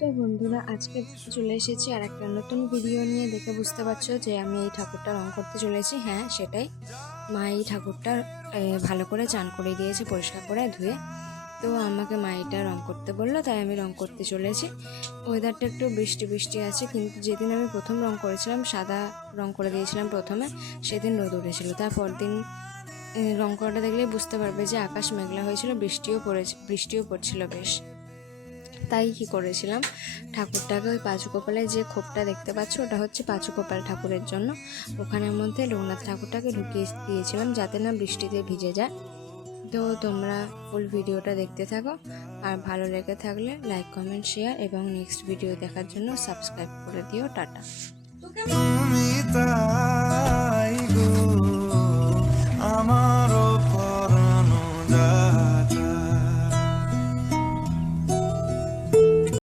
তো বন্ধুরা আজকে চলে এসেছি আর একটা নতুন ভিডিও নিয়ে। দেখে বুঝতে পারছো যে আমি এই ঠাকুরটা রং করতে চলেছি। হ্যাঁ সেটাই, মা এই ঠাকুরটা ভালো করে চান করে দিয়েছে, পরিষ্কার করে ধুয়ে। তো আমাকে মা এটা রং করতে বললো, তাই আমি রং করতে চলেছি। ওয়েদারটা একটু বৃষ্টি বৃষ্টি আছে, কিন্তু যেদিন আমি প্রথম রং করেছিলাম, সাদা রং করে দিয়েছিলাম প্রথমে, সেদিন রোদ উঠেছিল। তারপর দিন রং করাটা দেখলেই বুঝতে পারবে যে আকাশ মেঘলা হয়েছিল, বৃষ্টিও পড়ছিল বেশ। তাই কি করেছিলাম, ঠাকুরটাকে ওই পাঁচু কপালে যে খোপটা দেখতে পাচ্ছ, ওটা হচ্ছে পাঁচু কপাল ঠাকুরের জন্য। ওখানের মধ্যে লোকনাথ ঠাকুরটাকে ঢুকিয়ে দিয়েছিলাম যাতে না বৃষ্টিতে ভিজে যায়। তো তোমরা ফুল ভিডিওটা দেখতে থাকো, আর ভালো লেগে থাকলে লাইক কমেন্ট শেয়ার এবং নেক্সট ভিডিও দেখার জন্য সাবস্ক্রাইব করে দিও। টাটা।